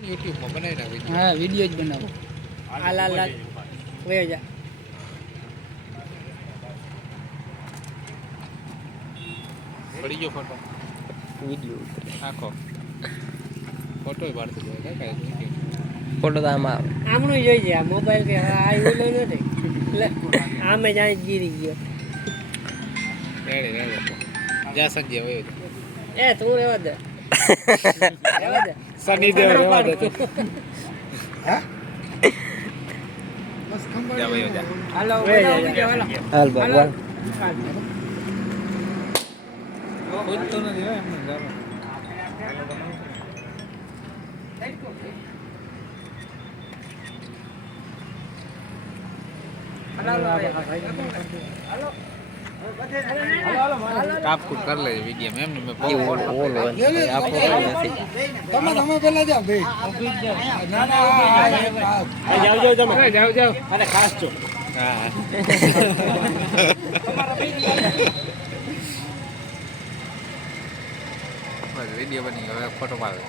YouTube માં બનાવી ના વિડિયો. હા વિડિયો જ બનાવો આ લાલ લાલ વયો જા પડી ગયો ફોટો વિડિયો આખો ફોટોય પાડતો જાય કાંઈ ફોટો તો આમાં આવે આમણું જોઈ છે આ મોબાઈલ કે આ ઓલો નથી એટલે આમે જાય ગીરી ગયો રેડે જા સંજય વયો જા. એ તું રહેવા દે રહેવા દે શનિદેવ રહેવા દે તું. જા વયો જા. હાલો વયો જા હાલ ભગવાન ખુદ તો નથી હો એમને જાવા. કાપકૂટ કરી લેજે વિડીયો એમ ને મેં બહુ ઓલો ઓલો આ ફોટો નથી તમે પેલા જાઓ ભાઈ ના ના જાઓ તમે જાઓ અરે ખાસ છો હા બસ વિડીયો બની ગયો હવે ફોટો પાડો